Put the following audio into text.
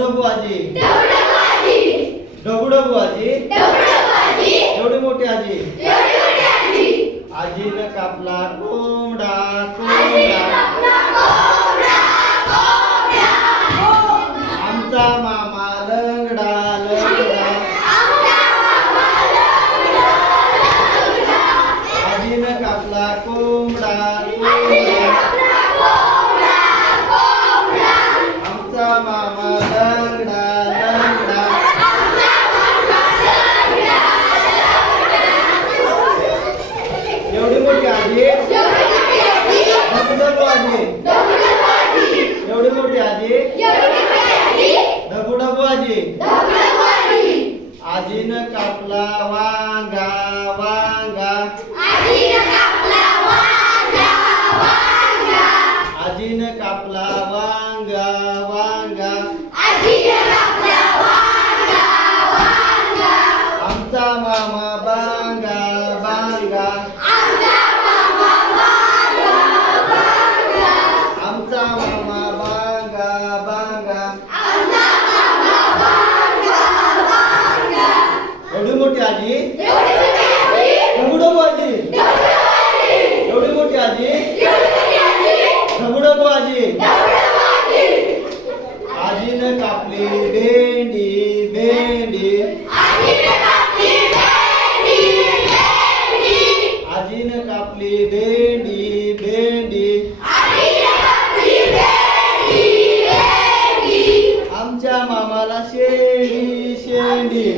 डबू आजी. डबू डबू आजी. एवढी मोठी आजी. आजीनं कापला कोंबडा कोंबडा. आमचा मामा लंगडा लंगडा. आजीनं कापला कोंबडा कोंबडा आमचा मामा लंगडा लंगडा एवढी मोठी आजी डबू आजी एवढी मोठी आजी? डबू डबू आजी? आजीनं कापला वांगा वांगा. आजीनं कापला वांगा वांगा. आमचा मामा बा बांगा आमचा मामा बांगा बांगा एवढी मोठी आजी डबू डबू आजी एवढी मोठी आजी डबू डबू आजी आजीनं कापली भेंडी भेंडी. आजीन कापली भेंडी भेंडी. आमच्या मामाला शेंडी. शेंडी